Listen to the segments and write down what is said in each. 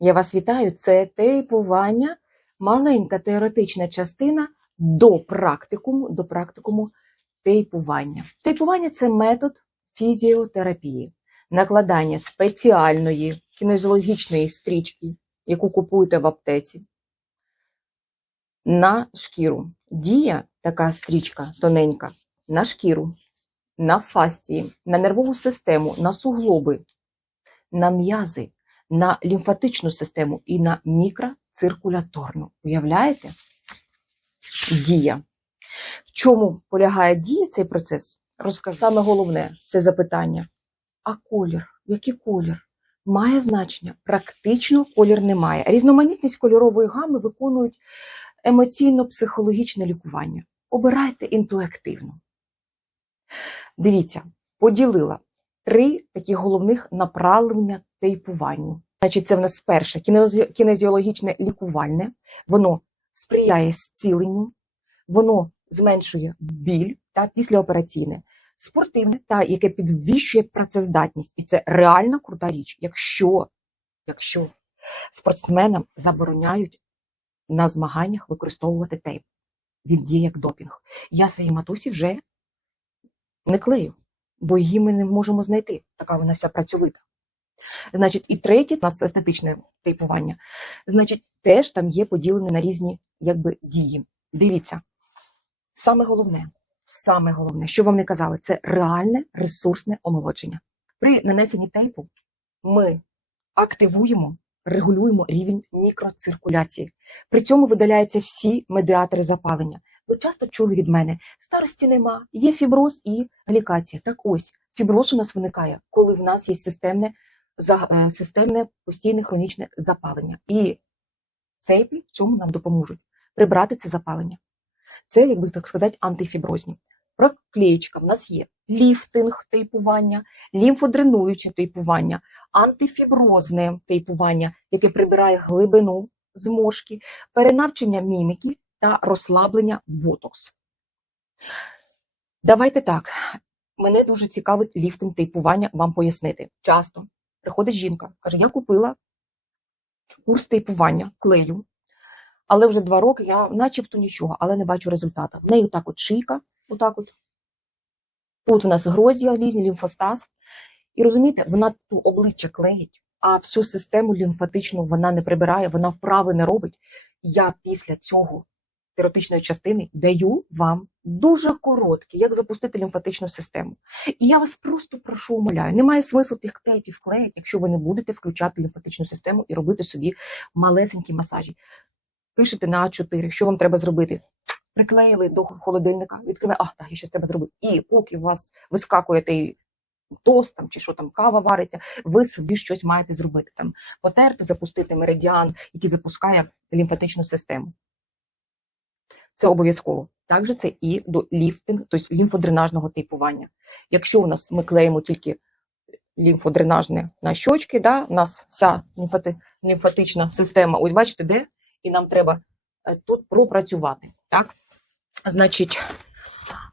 Я вас вітаю. Це тейпування, маленька теоретична частина до практикуму, до практикуму тейпування. Тейпування це метод фізіотерапії, накладання спеціальної кінезіологічної стрічки, яку купуєте в аптеці, на шкіру. Дія така стрічка тоненька на шкіру, на фасції, на нервову систему, на суглоби, на м'язи, на лімфатичну систему і на мікроциркуляторну. Уявляєте? Дія. В чому полягає дія цей процес? Розкажу. Саме головне це запитання. А колір? Який колір? Має значення? Практично колір немає. Різноманітність кольорової гами виконують емоційно-психологічне лікування. Обирайте інтуїтивно. Дивіться, поділила три такі головних направлення тейпуванню. Значить, це в нас перше кінезіологічне лікувальне, воно сприяє зціленню, воно зменшує біль та післяопераційне, спортивне та яке підвищує працездатність. І це реальна крута річ. Якщо, якщо спортсменам забороняють на змаганнях використовувати тейп, він є як допінг. Я своїй матусі вже не клею, бо її ми не можемо знайти. Така вона вся працьовита. Значить, і третє, у нас естетичне типування, значить, теж там є поділене на різні якби, дії. Дивіться, саме головне, саме головне, що вам не казали, це реальне ресурсне омолодження. При нанесенні тейпу ми активуємо, регулюємо рівень мікроциркуляції. При цьому видаляються всі медіатори запалення. Ви часто чули від мене, старості нема, є фіброз і глікація. Так ось, фіброз у нас виникає, коли в нас є системне е, системне постійне хронічне запалення. І цейпи в цьому нам допоможуть прибрати це запалення. Це, як би так сказати, антифіброзні. Проклеєчка в нас є ліфтинг тейпування, лімфодренуюче тейпування, антифіброзне тейпування, яке прибирає глибину зморшки, перенавчення міміки та розслаблення ботокс. Давайте так. Мене дуже цікавить ліфтинг тейпування вам пояснити. Часто приходить жінка, каже: Я купила курс тейпування клею, але вже два роки я начебто нічого, але не бачу результату. В неї отак от шийка, отак от. Тут у нас грозія, різні лімфостаз. І розумієте, вона ту обличчя клеїть, а всю систему лімфатичну вона не прибирає, вона вправи не робить. Я після цього теоретичної частини даю вам дуже короткі, як запустити лімфатичну систему. І я вас просто прошу, умоляю, немає смислу тих тейпів клеїть, якщо ви не будете включати лімфатичну систему і робити собі малесенькі масажі. Пишете на А4, що вам треба зробити. Приклеїли до холодильника, відкриває, а, так, і щось треба зробити. І поки у вас вискакує той тост там, чи що там кава вариться, ви собі щось маєте зробити. Там потерти, запустити меридіан, який запускає лімфатичну систему. Це обов'язково. Також це і до ліфтинг, тобто лімфодренажного типування. Якщо у нас ми клеїмо тільки лімфодренажне на щочки, да, у нас вся лімфати, лімфатична система, ось бачите, де, і нам треба е, тут пропрацювати. Так? Значить,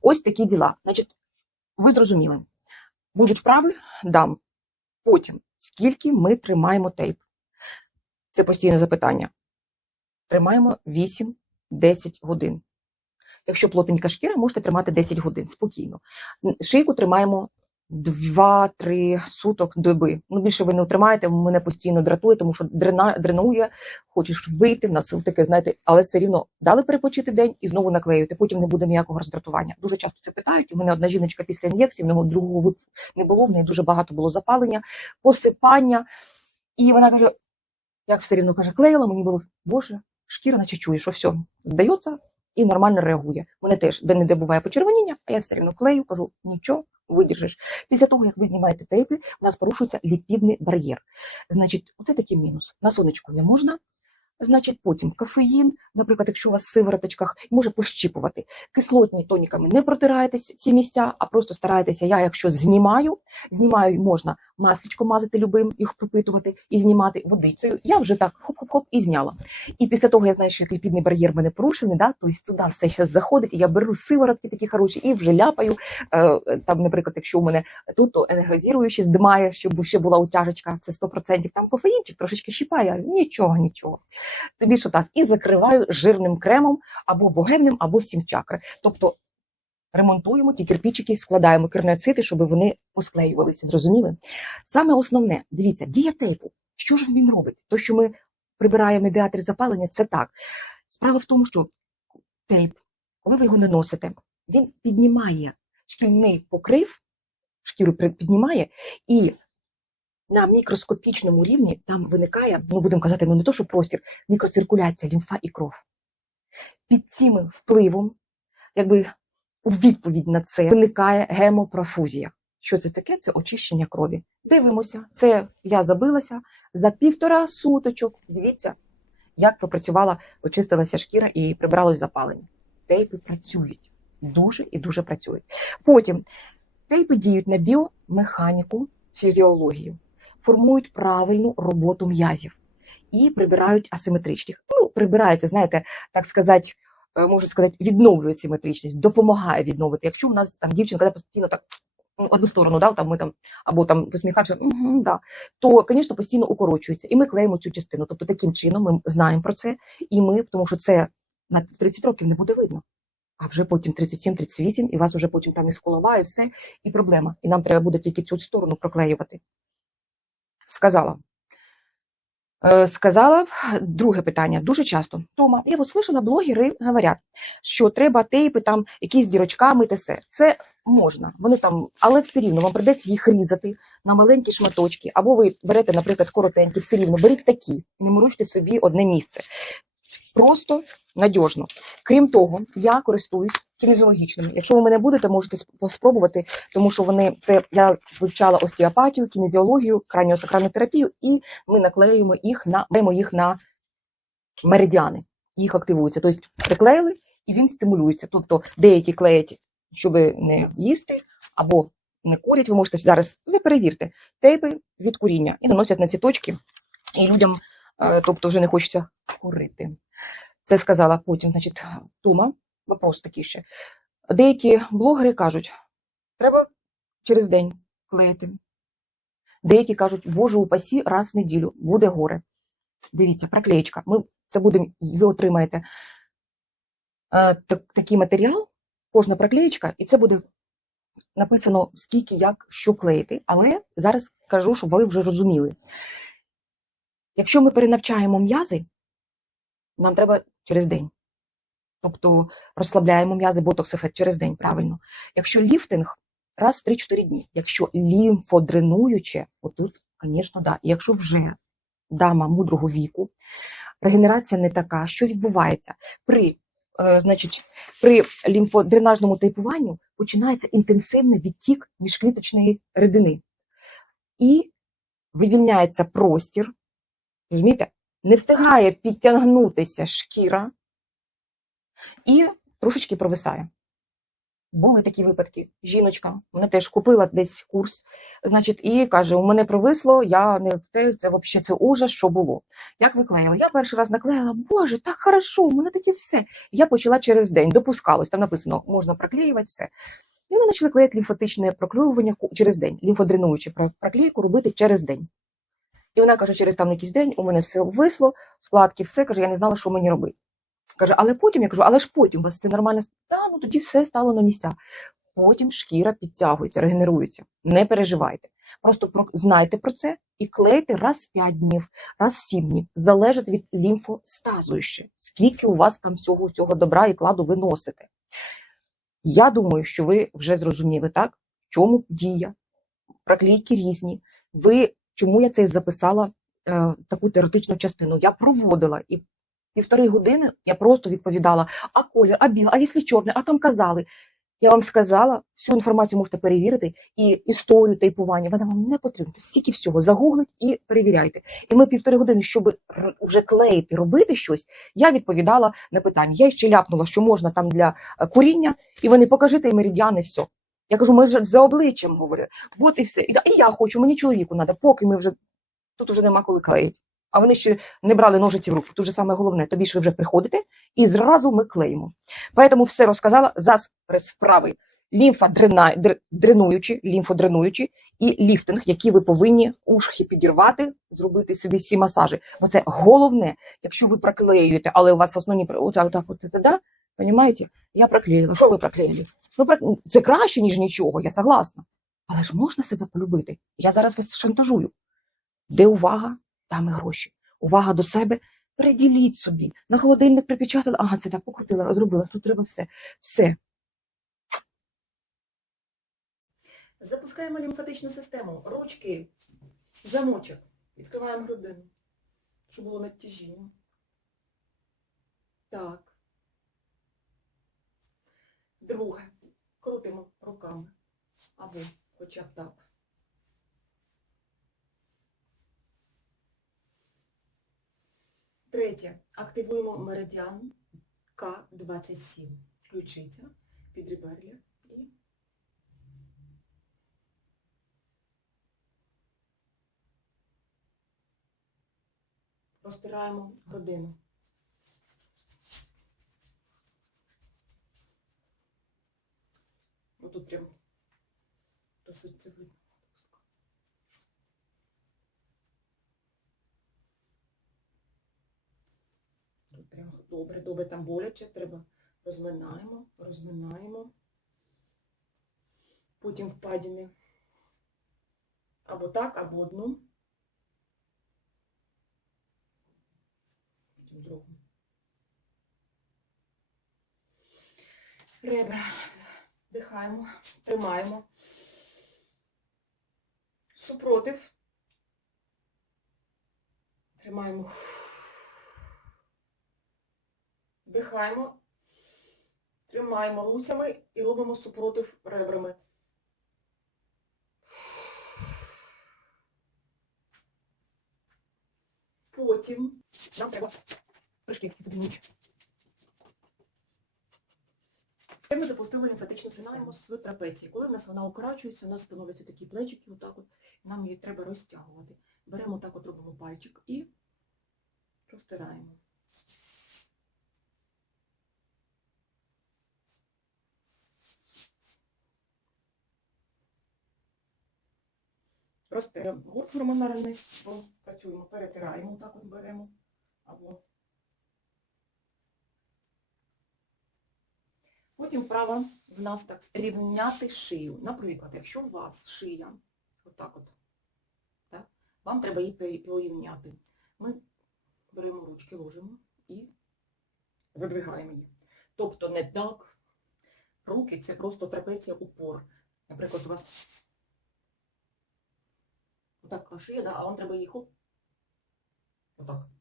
ось такі діла. Значить, ви зрозуміли. Будуть вправи, дам. Потім, скільки ми тримаємо тейп? Це постійне запитання. Тримаємо 8 10 годин. Якщо плотненька шкіра, можете тримати 10 годин спокійно. Шийку тримаємо 2-3 суток доби. Ну, більше ви не утримаєте, мене постійно дратує, тому що дрена, дренує, хочеш вийти, в нас таке, знаєте, але все рівно дали перепочити день і знову наклеюєте, потім не буде ніякого роздратування. Дуже часто це питають. У мене одна жіночка після ін'єкції, в нього другого не було, в неї дуже багато було запалення, посипання. І вона каже: як все рівно каже, клеїла, мені було, боже, шкіра наче чує, що все, здається, і нормально реагує. Мене теж де-не-де буває почервоніння, а я все рівно клею, кажу, нічого, видержиш. Після того, як ви знімаєте тейпи, у нас порушується ліпідний бар'єр. Значить, оце такий мінус. На сонечку не можна, Значить, потім кофеїн, наприклад, якщо у вас в сивороточках, може пощіпувати. Кислотні тоніками не протираєтесь ці місця, а просто стараєтеся. Я, якщо знімаю, знімаю можна маслічко мазати любим, їх пропитувати і знімати водицею. Я вже так хоп-хоп-хоп і зняла. І після того я знаю, що ліпідний бар'єр в мене порушений, да? тобто туди все ще заходить, і я беру сиворотки такі хороші і вже ляпаю. Е, там, наприклад, якщо у мене тут то енергозіруючи здимає, щоб ще була утяжечка, це 100%. Там кофеїнчик трошечки щіпає, нічого, нічого. Тобі так, і закриваю жирним кремом або богемним, або сім чакри. Тобто ремонтуємо ті кирпичики, складаємо кернеоцити, щоб вони посклеювалися. Зрозуміли? Саме основне, дивіться, дія тейпу. Що ж він робить? То, що ми прибираємо медіатор запалення, це так. Справа в тому, що тейп, коли ви його не носите, він піднімає шкільний покрив, шкіру піднімає, і на мікроскопічному рівні там виникає, ну будемо казати, ну не то, що простір, мікроциркуляція, лімфа і кров. Під цим впливом, якби у відповідь на це виникає гемопрофузія. Що це таке? Це очищення крові. Дивимося, це я забилася за півтора суточок. Дивіться, як пропрацювала, очистилася шкіра і прибралось запалення. Тейпи працюють, дуже і дуже працюють. Потім тейпи діють на біомеханіку, фізіологію, формують правильну роботу м'язів і прибирають асиметричних. Ну, прибирається, знаєте, так сказати, е, можу сказати, відновлює симетричність, допомагає відновити. Якщо у нас там дівчинка постійно так ну, одну сторону, да, там ми там або там посміхаємося, угу, да, то, звісно, постійно укорочується. І ми клеїмо цю частину. Тобто таким чином ми знаємо про це, і ми, тому що це на 30 років не буде видно. А вже потім 37-38, і у вас вже потім там і сколова, і все, і проблема. І нам треба буде тільки цю сторону проклеювати. Сказала. Е, Сказала друге питання дуже часто. Тома, я от слышала, блогери говорять, що треба тейпи там якісь дірочками та все. Це можна, вони там, але все рівно вам придеться їх різати на маленькі шматочки, або ви берете, наприклад, коротенькі, все рівно беріть такі, не морочте собі одне місце. Просто надіжно. Крім того, я користуюсь кінезіологічними. Якщо ви мене будете, можете сп- спробувати, тому що вони це я вивчала остеопатію, кінезіологію, краніосакральну терапію, і ми наклеюємо їх на їх на меридіани. Їх активуються. Тобто приклеїли і він стимулюється. Тобто деякі клеять, щоб не їсти, або не курять. Ви можете зараз заперевірте тейпи від куріння і наносять на ці точки, і людям, е, тобто, вже не хочеться курити. Це сказала потім, значить, Тума, вопрос такий ще. Деякі блогери кажуть, треба через день клеїти. Деякі кажуть, боже упасі, раз в неділю, буде горе. Дивіться, проклеєчка. Ми це будемо, ви отримаєте е, так, такий матеріал, кожна проклеєчка, і це буде написано, скільки, як, що клеїти. Але зараз кажу, щоб ви вже розуміли. Якщо ми перенавчаємо м'язи, нам треба через день. Тобто розслабляємо м'язи, ботокс ефект через день, правильно. Якщо ліфтинг раз в 3-4 дні. Якщо лімфодренуюче, отут, звісно, да. І Якщо вже дама мудрого віку, регенерація не така, що відбувається? При, е, значить, при лімфодренажному тейпуванню починається інтенсивний відтік міжкліточної рідини. І вивільняється простір, розумієте, не встигає підтягнутися шкіра і трошечки провисає. Були такі випадки. Жіночка, мене теж купила десь курс, значить, і каже: у мене провисло, я не те, це взагалі це ужас, що було. Як виклеїла? Я перший раз наклеїла, боже, так хорошо, у мене таке все. Я почала через день, допускалось, там написано, можна проклеювати все. І вони почали клеїти лімфатичне проклеювання ку- через день, лімфодренуючу проклейку робити через день. І вона каже, через там якийсь день у мене все обвисло, складки, все, каже, я не знала, що мені робити. Каже, але потім я кажу, але ж потім у вас це нормально. Та, ну тоді все стало на місця. Потім шкіра підтягується, регенерується. Не переживайте. Просто знайте про це і клейте раз в 5 днів, раз в 7 днів. Залежить від лімфостазу ще. Скільки у вас там всього цього добра і кладу ви носите. Я думаю, що ви вже зрозуміли, так? В чому дія? Проклейки різні. Ви чому я це записала е, таку теоретичну частину? Я проводила і півтори години я просто відповідала: а колір, а біла, а якщо чорне, а там казали. Я вам сказала, всю інформацію можете перевірити, і історію тейпування, вона вам не потрібна. Стільки всього загуглить і перевіряйте. І ми півтори години, щоб вже клеїти, робити щось, я відповідала на питання. Я ще ляпнула, що можна там для е, куріння, і вони покажите і меридіани, все. Я кажу, ми ж за обличчям говорю. От і все. І, і я хочу, мені чоловіку треба, поки ми вже тут вже нема коли клеїти. А вони ще не брали ножиці в руки. Тут же саме головне, тобі ж ви вже приходите, і зразу ми клеїмо. Поэтому все розказала за справи. Лімфа дренуючі, лімфодренуючі і ліфтинг, які ви повинні ушки підірвати, зробити собі всі масажі. Бо це головне, якщо ви проклеюєте, але у вас основні отак, отак, от да, Понимаете? Я проклеїла. Що ви проклеїли? Ну, це краще, ніж нічого, я согласна. Але ж можна себе полюбити. Я зараз вас шантажую. Де увага, там і гроші. Увага до себе. Приділіть собі. На холодильник припечатали. Ага, це так покрутила, зробила. Тут треба все. Все. Запускаємо лімфатичну систему. Ручки, замочок. Відкриваємо грудину, щоб було натяжіння. Так. Друге. Крутимо руками. Або хоча б так. Третє. Активуємо меридіан К27. Ключиця, підреберля і розтираємо грудину. Отут прямо це видно. Тут прямо добре, добре, там боляче, треба розминаємо, розминаємо. Потім впадіни. Або так, або одну. Потім другу. Ребра. Дихаємо, тримаємо. Супротив. Тримаємо. Дихаємо. Тримаємо руцями і робимо супротив ребрами. Потім нам треба прыжки піднімуть. Це Ми запустили лімфатичну систему з трапеції. Коли в нас вона укорачується, у нас становляться такі плечики, отак от, і нам її треба розтягувати. Беремо так от робимо пальчик і розтираємо. Розтираємо. Гурт гормональний, працюємо, перетираємо, так от беремо. Або Потім вправа в нас так рівняти шию. Наприклад, якщо у вас шия, отак от, так, вам треба її порівняти. Ми беремо ручки, ложимо і видвигаємо її. Тобто не так. Руки це просто трапеція упор. Наприклад, у вас отак шия, да, а вам треба її хоп. Отак.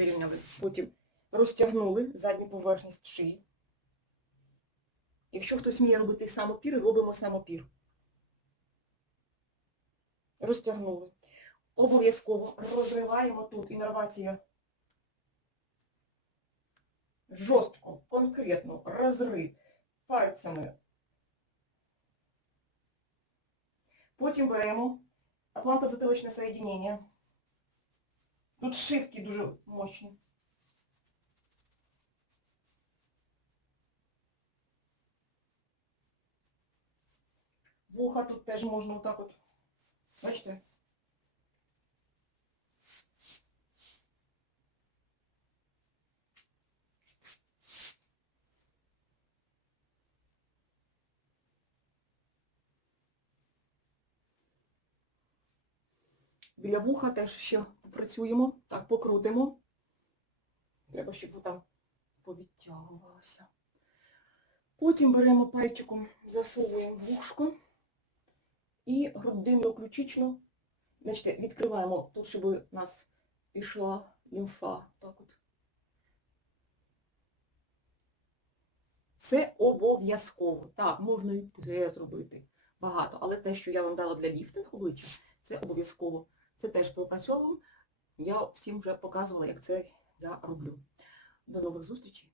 Вирівняли. Потім розтягнули задню поверхність шиї. Якщо хтось вміє робити самопір, робимо самопір. Розтягнули. Обов'язково розриваємо тут інервація. Жорстко, конкретно, розрив пальцями. Потім беремо атлантозатилочне соєдінення. Тут шивки дуже мощні. Вуха тут теж можна отак от. Бачите? Біля вуха теж ще попрацюємо, так, покрутимо. Треба, щоб вода повідтягувалася. Потім беремо пальчиком, засовуємо в вушко і грудинно ключично значить, відкриваємо тут, щоб у нас пішла лімфа. Так от. Це обов'язково. Так, можна і те зробити багато. Але те, що я вам дала для ліфтингу, це обов'язково. Це теж попрацьовуємо. Я всім вже показувала, як це я роблю. До нових зустрічей!